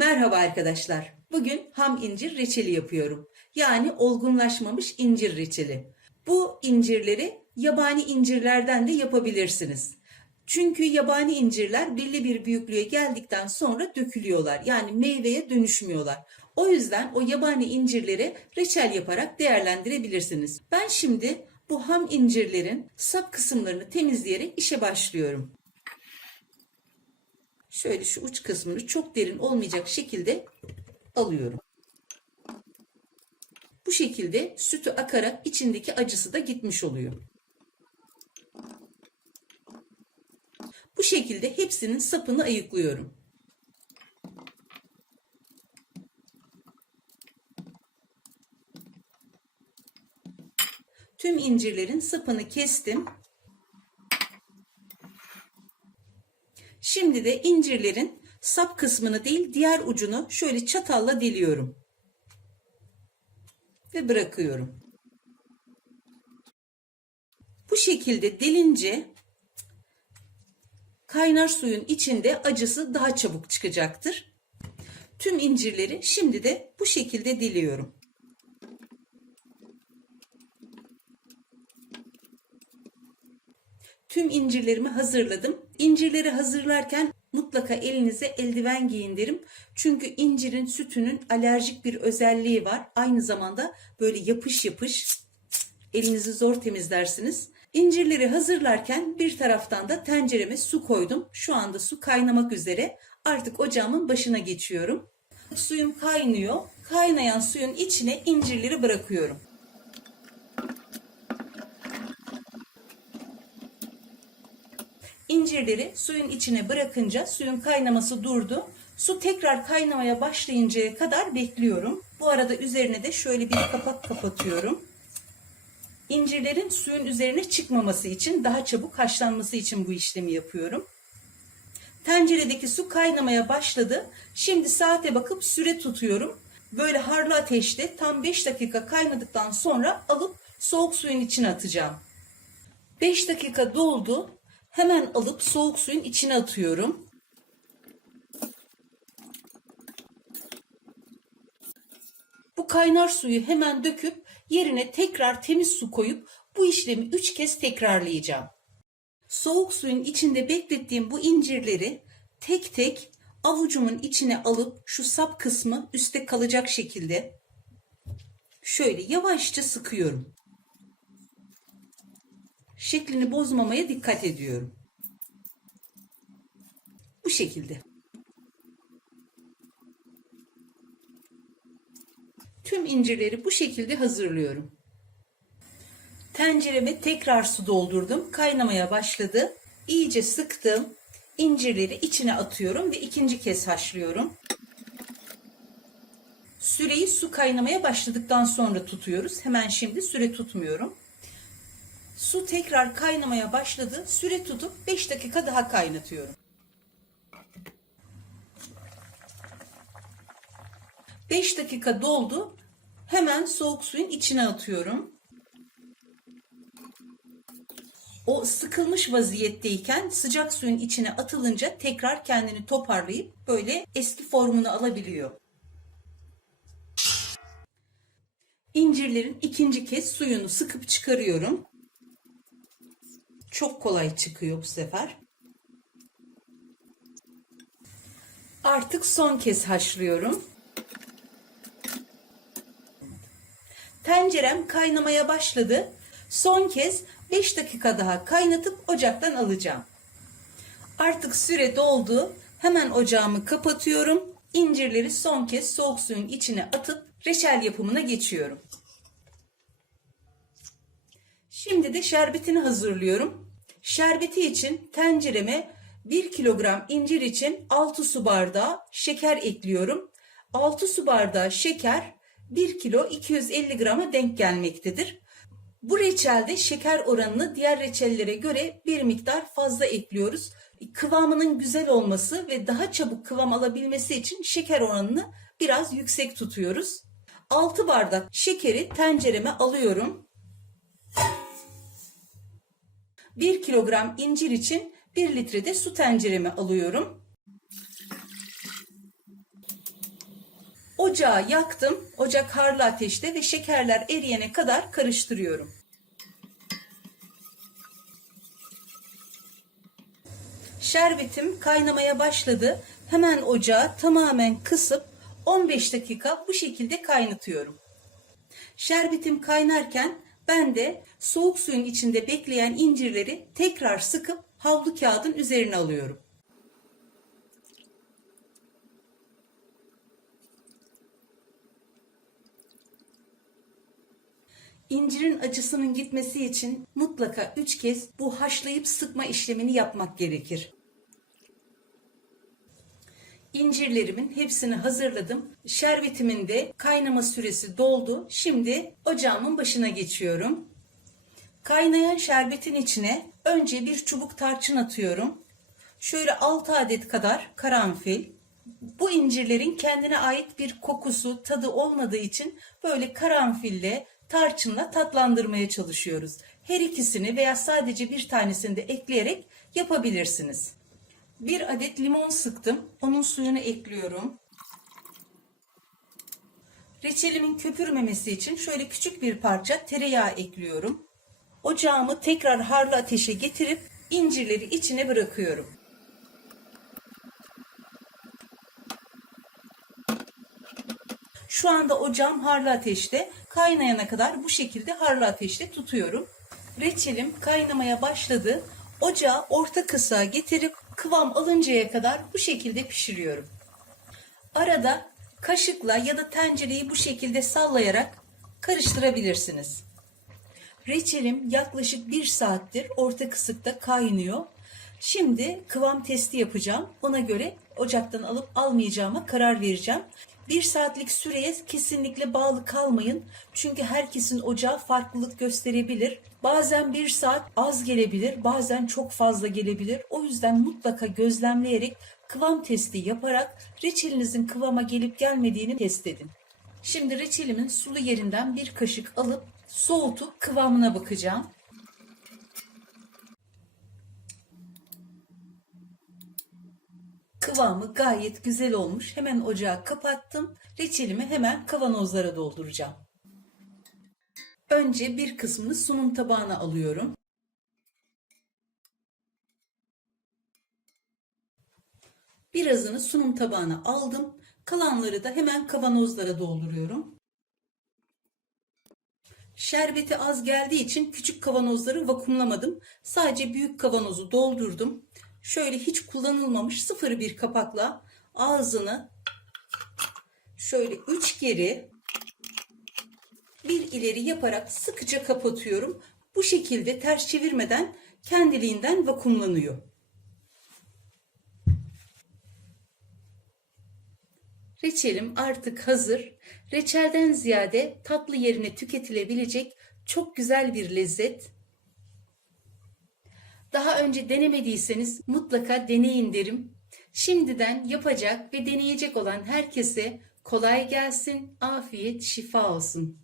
Merhaba arkadaşlar. Bugün ham incir reçeli yapıyorum. Yani olgunlaşmamış incir reçeli. Bu incirleri yabani incirlerden de yapabilirsiniz. Çünkü yabani incirler belli bir büyüklüğe geldikten sonra dökülüyorlar. Yani meyveye dönüşmüyorlar. O yüzden o yabani incirleri reçel yaparak değerlendirebilirsiniz. Ben şimdi bu ham incirlerin sap kısımlarını temizleyerek işe başlıyorum. Şöyle şu uç kısmını çok derin olmayacak şekilde alıyorum. Bu şekilde sütü akarak içindeki acısı da gitmiş oluyor. Bu şekilde hepsinin sapını ayıklıyorum. Tüm incirlerin sapını kestim. Şimdi de incirlerin sap kısmını değil diğer ucunu şöyle çatalla deliyorum. Ve bırakıyorum. Bu şekilde delince kaynar suyun içinde acısı daha çabuk çıkacaktır. Tüm incirleri şimdi de bu şekilde diliyorum. Tüm incirlerimi hazırladım. İncirleri hazırlarken mutlaka elinize eldiven giyin derim. Çünkü incirin sütünün alerjik bir özelliği var. Aynı zamanda böyle yapış yapış elinizi zor temizlersiniz. İncirleri hazırlarken bir taraftan da tencereme su koydum. Şu anda su kaynamak üzere. Artık ocağımın başına geçiyorum. Suyum kaynıyor. Kaynayan suyun içine incirleri bırakıyorum. İncirleri suyun içine bırakınca suyun kaynaması durdu. Su tekrar kaynamaya başlayıncaya kadar bekliyorum. Bu arada üzerine de şöyle bir kapak kapatıyorum. İncirlerin suyun üzerine çıkmaması için, daha çabuk haşlanması için bu işlemi yapıyorum. Tenceredeki su kaynamaya başladı. Şimdi saate bakıp süre tutuyorum. Böyle harlı ateşte tam 5 dakika kaynadıktan sonra alıp soğuk suyun içine atacağım. 5 dakika doldu. Hemen alıp soğuk suyun içine atıyorum. Bu kaynar suyu hemen döküp yerine tekrar temiz su koyup bu işlemi 3 kez tekrarlayacağım. Soğuk suyun içinde beklettiğim bu incirleri tek tek avucumun içine alıp şu sap kısmı üstte kalacak şekilde şöyle yavaşça sıkıyorum. Şeklini bozmamaya dikkat ediyorum. Bu şekilde. Tüm incirleri bu şekilde hazırlıyorum. Tencereme tekrar su doldurdum. Kaynamaya başladı. İyice sıktım. İncirleri içine atıyorum ve ikinci kez haşlıyorum. Süreyi su kaynamaya başladıktan sonra tutuyoruz. Hemen şimdi süre tutmuyorum. Su tekrar kaynamaya başladı. Süre tutup 5 dakika daha kaynatıyorum. 5 dakika doldu. Hemen soğuk suyun içine atıyorum. O sıkılmış vaziyetteyken sıcak suyun içine atılınca tekrar kendini toparlayıp böyle eski formunu alabiliyor. İncirlerin ikinci kez suyunu sıkıp çıkarıyorum. Çok kolay çıkıyor bu sefer. Artık son kez haşlıyorum. Tencerem kaynamaya başladı. Son kez 5 dakika daha kaynatıp ocaktan alacağım. Artık süre doldu. Hemen ocağımı kapatıyorum. İncirleri son kez soğuk suyun içine atıp reçel yapımına geçiyorum. Şimdi de şerbetini hazırlıyorum. Şerbeti için tencereme 1 kilogram incir için 6 su bardağı şeker ekliyorum. 6 su bardağı şeker 1 kilo 250 grama denk gelmektedir. Bu reçelde şeker oranını diğer reçellere göre bir miktar fazla ekliyoruz. Kıvamının güzel olması ve daha çabuk kıvam alabilmesi için şeker oranını biraz yüksek tutuyoruz. 6 bardak şekeri tencereme alıyorum. 1 kilogram incir için 1 litre de su tencereme alıyorum. Ocağı yaktım. Ocak harlı ateşte ve şekerler eriyene kadar karıştırıyorum. Şerbetim kaynamaya başladı. Hemen ocağı tamamen kısıp 15 dakika bu şekilde kaynatıyorum. Şerbetim kaynarken ben de soğuk suyun içinde bekleyen incirleri tekrar sıkıp havlu kağıdın üzerine alıyorum. İncirin acısının gitmesi için mutlaka 3 kez bu haşlayıp sıkma işlemini yapmak gerekir. İncirlerimin hepsini hazırladım. Şerbetimin de kaynama süresi doldu. Şimdi ocağımın başına geçiyorum. Kaynayan şerbetin içine önce bir çubuk tarçın atıyorum. Şöyle 6 adet kadar karanfil. Bu incirlerin kendine ait bir kokusu, tadı olmadığı için böyle karanfille, tarçınla tatlandırmaya çalışıyoruz. Her ikisini veya sadece bir tanesini de ekleyerek yapabilirsiniz. Bir adet limon sıktım. Onun suyunu ekliyorum. Reçelimin köpürmemesi için şöyle küçük bir parça tereyağı ekliyorum. Ocağımı tekrar harlı ateşe getirip incirleri içine bırakıyorum. Şu anda ocağım harlı ateşte. Kaynayana kadar bu şekilde harlı ateşte tutuyorum. Reçelim kaynamaya başladı. Ocağı orta kısığa getirip kıvam alıncaya kadar bu şekilde pişiriyorum. Arada kaşıkla ya da tencereyi bu şekilde sallayarak karıştırabilirsiniz. Reçelim yaklaşık 1 saattir orta kısıkta kaynıyor. Şimdi kıvam testi yapacağım. Ona göre ocaktan alıp almayacağıma karar vereceğim. 1 saatlik süreye kesinlikle bağlı kalmayın. Çünkü herkesin ocağı farklılık gösterebilir. Bazen 1 saat az gelebilir, bazen çok fazla gelebilir. O yüzden mutlaka gözlemleyerek kıvam testi yaparak reçelinizin kıvama gelip gelmediğini test edin. Şimdi reçelimin sulu yerinden bir kaşık alıp soğutup kıvamına bakacağım. Kıvamı gayet güzel olmuş. Hemen ocağı kapattım. Reçelimi hemen kavanozlara dolduracağım. Önce bir kısmını sunum tabağına alıyorum. Birazını sunum tabağına aldım. Kalanları da hemen kavanozlara dolduruyorum. Şerbeti az geldiği için küçük kavanozları vakumlamadım. Sadece büyük kavanozu doldurdum. Şöyle hiç kullanılmamış 0,1 kapakla ağzını şöyle 3 geri 1 ileri yaparak sıkıca kapatıyorum. Bu şekilde ters çevirmeden kendiliğinden vakumlanıyor. Reçelim artık hazır. Reçelden ziyade tatlı yerine tüketilebilecek çok güzel bir lezzet. Daha önce denemediyseniz mutlaka deneyin derim. Şimdiden yapacak ve deneyecek olan herkese kolay gelsin, afiyet, şifa olsun.